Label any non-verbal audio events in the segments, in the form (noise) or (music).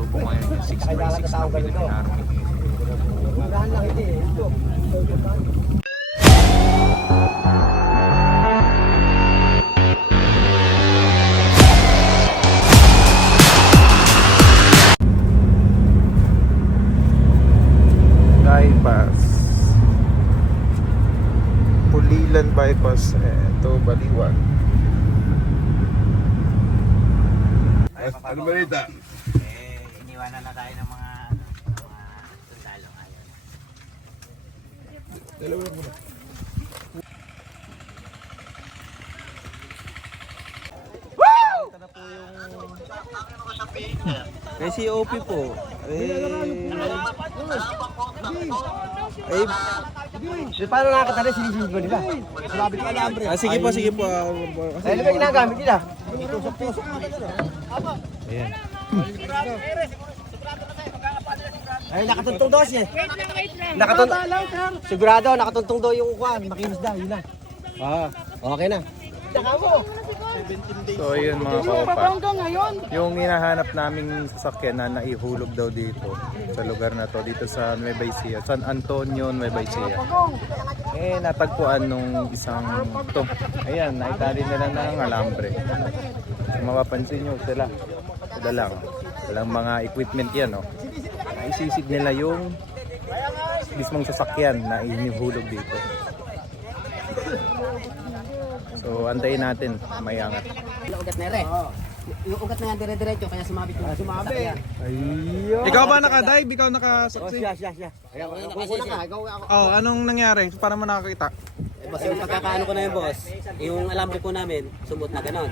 susubo ngayon yung 6x6 na Philippine Army. Dahan lang ito eh. Ito. bypass Pulilan bypass ito Baliwan Ano balita? May COP po. Eh, eh, Eh, paano nakakita na sinisigil nila? Sabi ka na, Ambre. ah, sige po, sige po. ah, Eh, ano ba ginagamit nila? Ayan. Ay, nakatuntong daw siya. Nakatuntong. Sigurado, nakatuntong daw yung kuhan. Makinis daw, yun na. Ah, Okay na. So ayun mga kaopa Yung hinahanap naming sasakyan na naihulog daw dito Sa lugar na to Dito sa Nueva Ecija San Antonio, Nueva Ecija Eh natagpuan nung isang to Ayan, naitali nila ng alambre Kung mapapansin nyo sila Sila lang Walang mga equipment yan oh. Naisisig nila yung mismong sasakyan na inihulog dito So antayin natin may angat Yung ugat na ere. Yung ugat na yan dire-diretso kaya sumabit yung sumabi. Ayun. Ikaw ba nakadive? Ikaw Oh, nakasaksi? siya, siya, siya. Ako. Oh, anong nangyari? Para mo nakakita? Boss, yung pagkakaano ko na yun, boss, yung alambre po namin, sumot na ganon.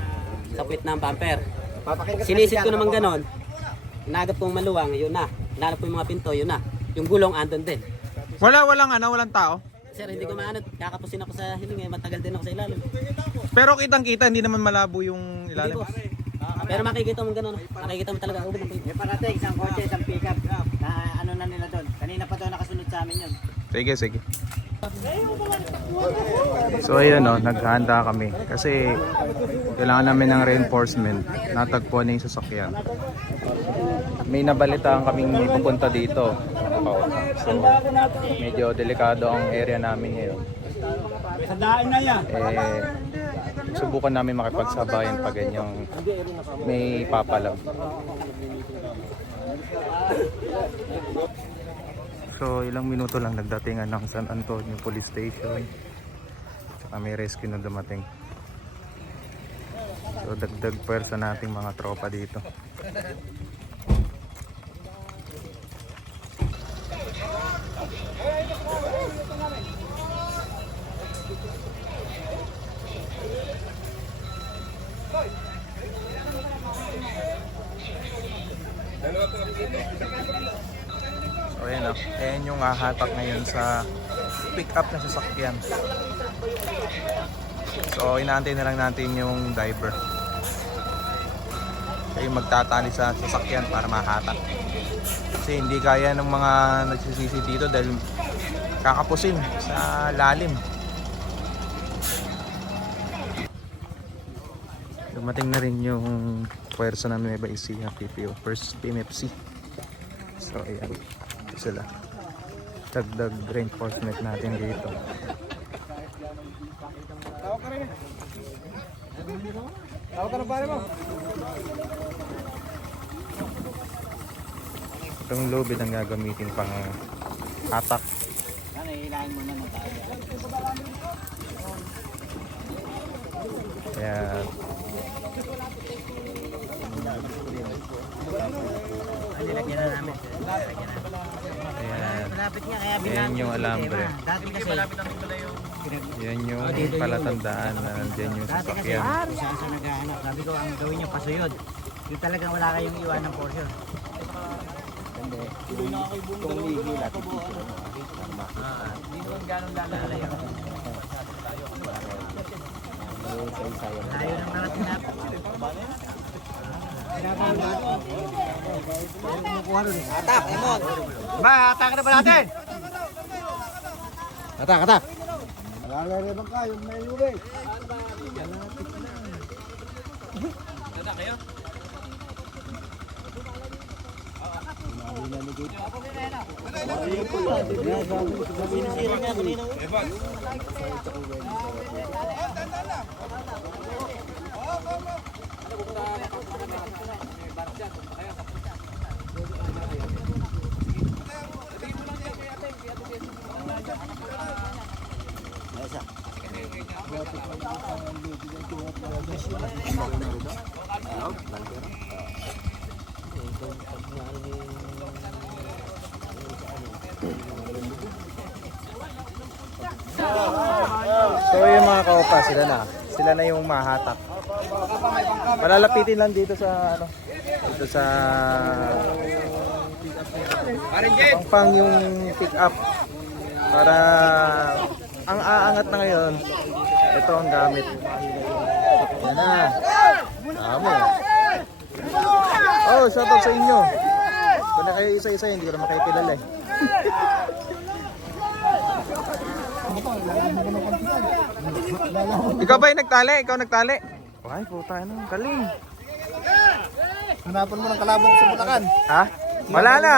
Sa puwit ng bumper. Siya. ko naman ganon. Nagap kong maluwang, yun na. Nanap ko yung mga pinto, yun na. Yung gulong andon din. Wala, walang ano, walang tao. Sir, hindi ko maano, kakapusin ako sa hiling eh, matagal din ako sa ilalim. Pero kitang kita, hindi naman malabo yung Hindi, ilalim. boss. Pero makikita mo ganon, makikita mo talaga ang ugat ng May parating isang kotse, isang pickup na ano na nila doon. Kanina pa daw nakasunod sa amin yun. Sige, sige. So ayan o, naghahanda kami. Kasi kailangan namin ng reinforcement. Natagpuan na yung sasakyan. May nabalitaan kaming pupunta dito. So medyo delikado ang area namin ngayon. Eh, subukan namin makipagsabayan pag ganyang may papalam. So ilang minuto lang nagdatingan ng San Antonio Police Station. Tsaka may rescue na dumating. So dagdag pwersa nating mga tropa dito. So ayan o, yung hahatak ngayon sa pick up na sasakyan. So inaantay na lang natin yung driver. Siya yung magtatali sa sasakyan para mahatak. Kasi hindi kaya ng mga nagsisisi dito dahil kakapusin sa lalim. Dumating na rin yung puwersa ng Nueva Ecija PPO, first PMFC. So ayan, ito sila. Dagdag reinforcement natin dito. Tawag ka na pare mo. Itong lobid ang gagamitin pang atak. Sana hilahin mo na ng tayo. Kaya Nilagyan na namin. Malapit nga kaya ayan yung alambre. Dati kasi, Yan yung palatandaan na nandyan yung dati kasi, sasakyan. kung saan sa naghahanap. Sabi ko, ang gawin nyo pasuyod. Yung talagang wala kayong iwan ng portion. Layo ng narating natin. Atak, Emon. Ba, atak na ba natin? Atak, atak. Nalalareban ka, yung may luwi. So yung mga kaupa, sila na. Sila na yung mahatak. Malalapitin lang dito sa ano, dito sa pang yung pick up para ang aangat na ngayon ito ang gamit. Yan na. Dami. Oh shout out sa inyo. Ito na kayo isa-isa hindi ko naman kayo kilala eh (laughs) Ikaw ba yung nagtali? Ikaw nagtali? ay puta ano galing Hanapan mo ng kalaban sa Bulacan. ha wala na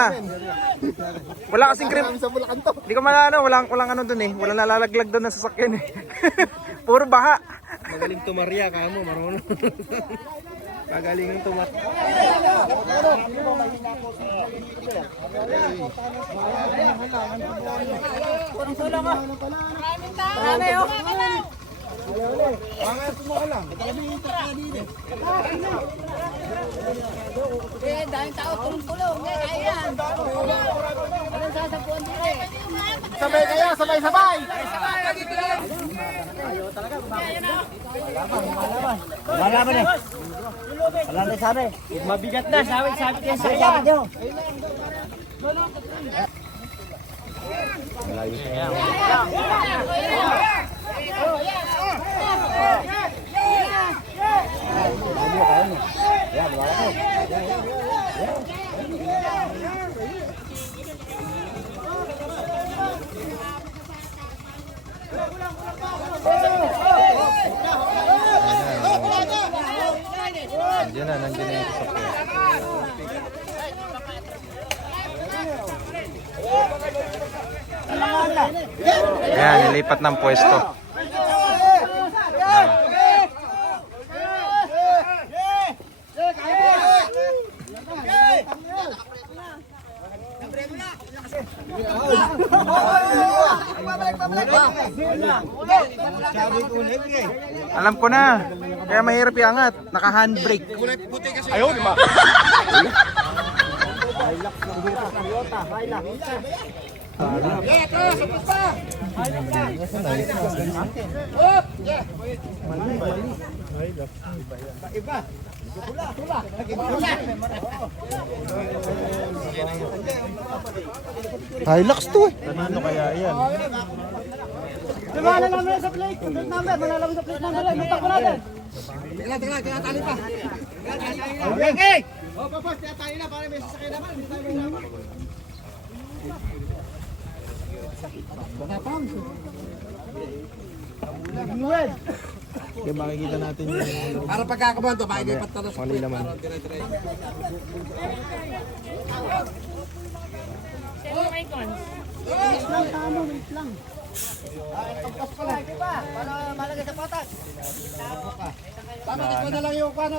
wala kasing grip Sa Bulacan to. Hindi ko malano, walang walang ano doon eh. Walang nalalaglag doon na sasakyan eh. (laughs) Puro baha. Magaling tumarya ka mo, marunong. (laughs) Magaling ng tumar. Eh, dahil tao tulong-tulong. Eh, ayan. Anong sasapuan din eh? Sabay kayo, sabay-sabay. Malaman eh. Wala na sabi. Mabigat na, sabi, sabi kayo sa sabi nyo. Nandiyan na, nandiyan na yung sasakyan. Ayan, nilipat ng pwesto. Alam ko na. Kaya mahirap iangat. Naka-handbrake. Ayaw, di ba? Hilux (laughs) to eh. Kanino kaya yan? Malalaman na sa plate, plate number, malalaman sa plate number, may takbo natin. Kaya makikita natin yung Para pagkakabahan to, makikipag tanos. mali naman. Para malagay sa patas. Tama, tikman na lang yung ano.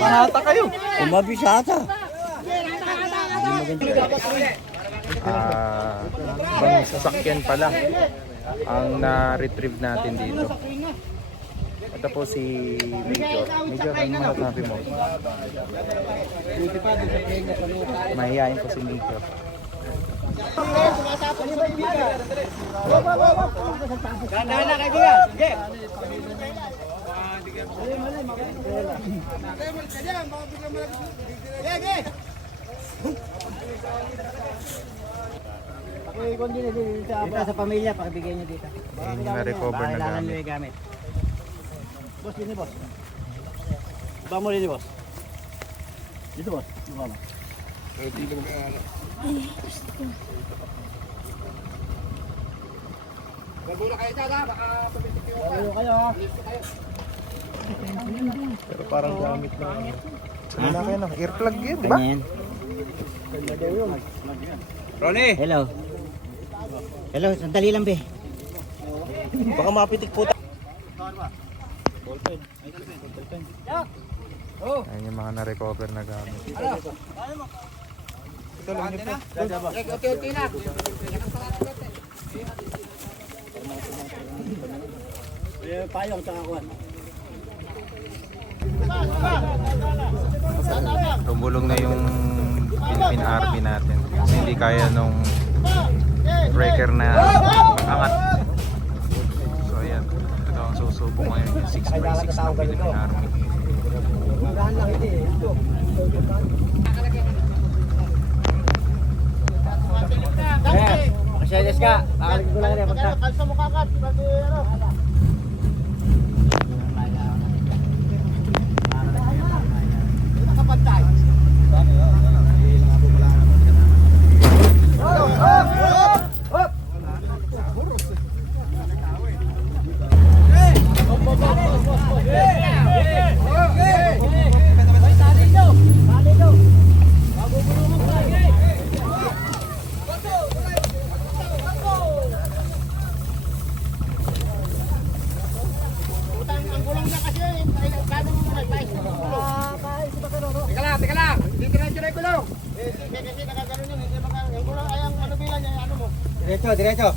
mahata kayo. Tumabi sa ata. Ah, ibang sasakyan pala ang na-retrieve natin dito. Ito po si Major. Major, ano masasabi mo? Mahihayin po si Major. Dahan na kaibigan. Sige. Pakikon din dito sa sa pamilya, pakibigay nyo dito. Ayun yung na-recover na Kailangan gamit. nyo yung gamit. Boss, dito boss. Ba mo dito boss. Dito boss. Diba mo? Bago kayo ha. Pero parang gamit na. Ano na kayo? Earplug yun, ba? Ganyan. Ronnie! Hello. Hello, sandali lang be. Baka mapitik po tayo. Ayun yung mga na-recover na gamit. Eh, payong tsaka kuwan. Tumulong na yung Philippine Army natin. Kasi hindi kaya nung breaker na angat. So ayan, ito ang susubo ngayon yung 6x6 ng Philippine Army. Murahan lang ito eh. Eh, makasyayas ka. Bakalig ko lang rin. Pagka. Kalsa mo kakat. Pati ano. 走，直接走。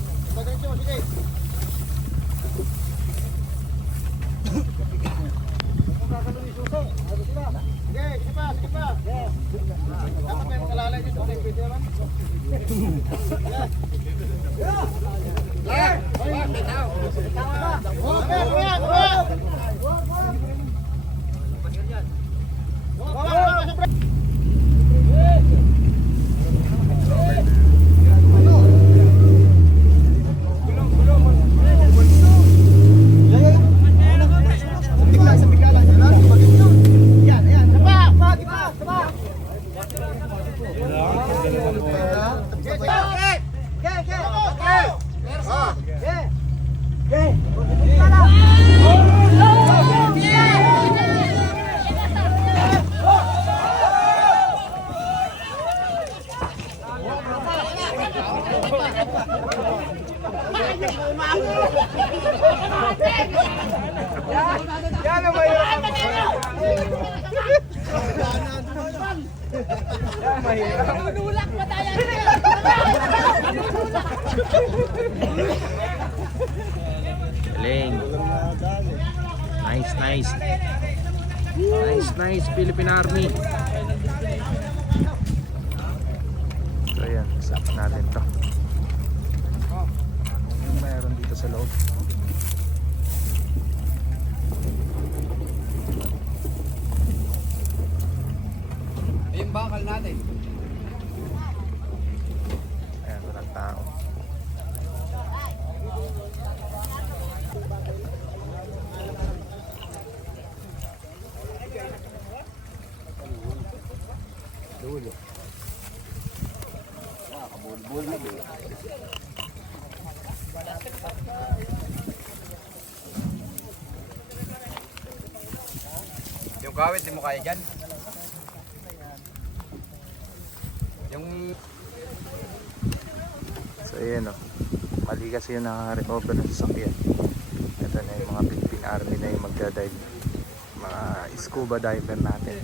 Galing. Nice, nice. Nice, nice, Philippine Army. So yan, set natin to. Yung mayroon dito sa loob. Yung bakal natin. Ayan, walang tao. Yung kawit, di mo kaya dyan. Yung So ayan o. Mali kasi yung naka-recover ng sasakyan. Ito na yung mga Philippine Army na yung magdadive. Mga scuba diver natin.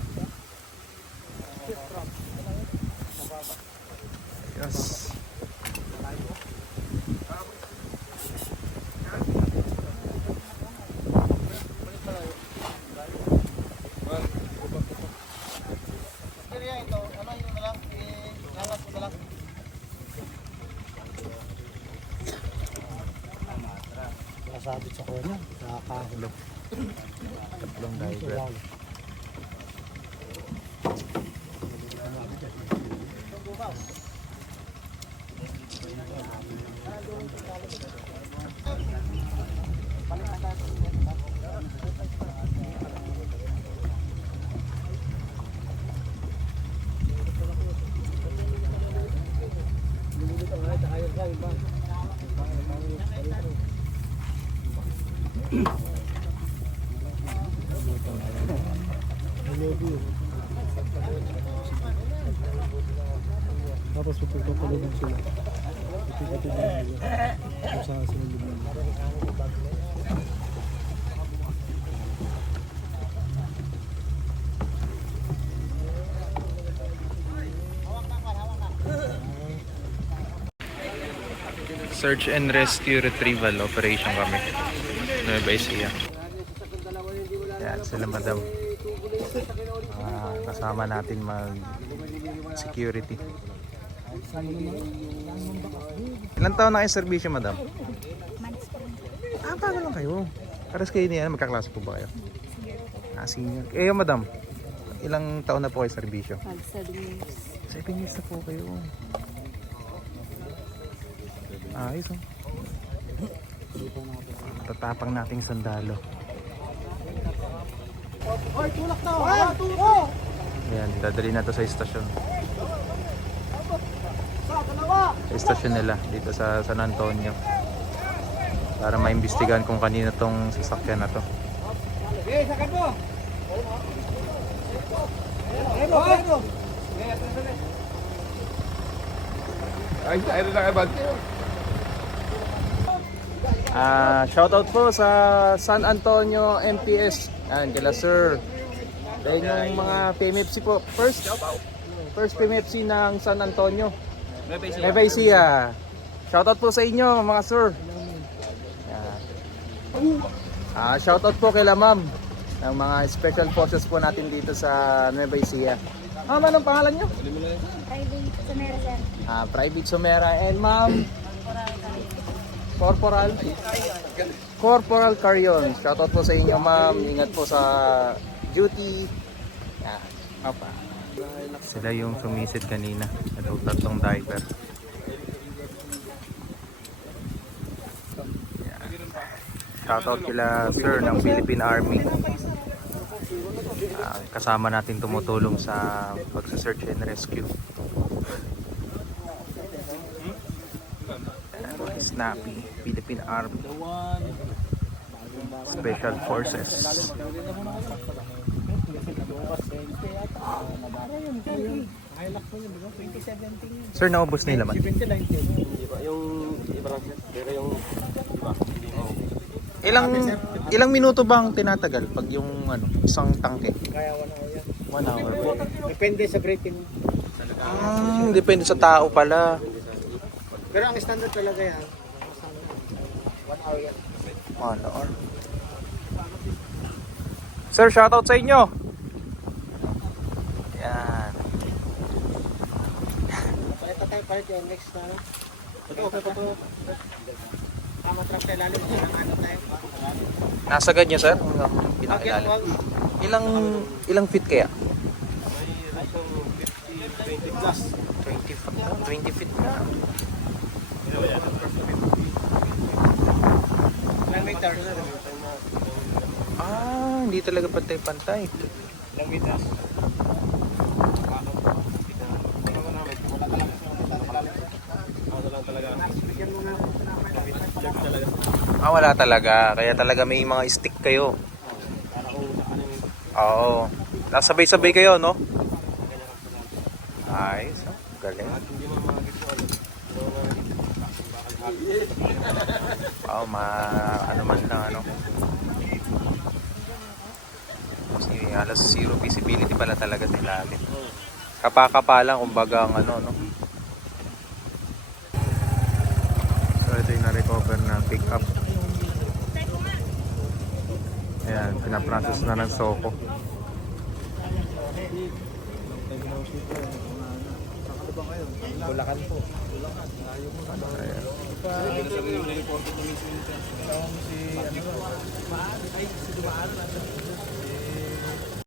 Yes. Sila. Ito ito sa sunod Search and Rescue Retrieval Operation kami. Nueva Ecija. Yan, sila madam. Ah, kasama natin mag security. Ilan taon na kayo servisyo, madam? Ah, bago lang kayo. Paras kayo niyan, magkaklase po ba kayo? Ah, senior. Eh, madam, ilang taon na po kayo servisyo? Mag 7 years. Seven years na po kayo. Ayos oh. Tatapang nating sandalo. Hoy, tulak na! Ayan, dadali na to sa istasyon. Sa dalawa! Sa istasyon nila, dito sa San Antonio. Para maimbestigahan kung kanino tong sasakyan na to. Eh, sakit mo! Ano, ano? Ah, shoutout po sa San Antonio MPS. Yan, kila sir. Then yung mga PMFC po. First, first PMFC ng San Antonio. Nueva Ecija. Shoutout po sa inyo mga sir. Ah, shoutout po kila ma'am ng mga special forces po natin dito sa Nueva Ecija. Ah, anong pangalan nyo? Private sa Mera, sir. Ah, Private Sumera and ma'am Corporal Corporal Carion. Shoutout po sa inyo, ma'am. Ingat po sa duty. Yan. Opa. Sila yung sumisid kanina. Ito tatlong diver. Shoutout kila sir ng Philippine Army. Ah, kasama natin tumutulong sa pagsa-search and rescue. Snappy, Philippine Army, Special Forces. Sir, naubos na yung laman. Ilang ilang minuto bang tinatagal pag yung ano, isang tangke? Kaya one hour yan. One hour. Depende sa breaking. Ah, depende sa tao pala. Pero ang standard talaga yan. One hour yan. One hour. Sir, shoutout sa inyo. Yan. Palit yung next na. ano. Ito, ito, ito. Ah, matrap tayo lalim. Ano tayo? Nasa ganyan, sir? Hanggang Pinakilalim. Ilang ilang feet kaya? 20 plus. 20 feet. 20 feet na. Ilang meter? Ah, hindi talaga pantay-pantay. Ilang meter? Ah, wala talaga. Kaya talaga may mga stick kayo. Oo. Nasabay-sabay kayo, no? Nice. ah. Galing. Oo, ma... Ano man lang, ano? Kasi alas zero visibility pala talaga sa ilalim. Kapakapa lang, kumbaga ano, no? So, ito yung na-recover na pick up. Ayan, pinaprocess na ng Soko. Bulacan po. Ayan.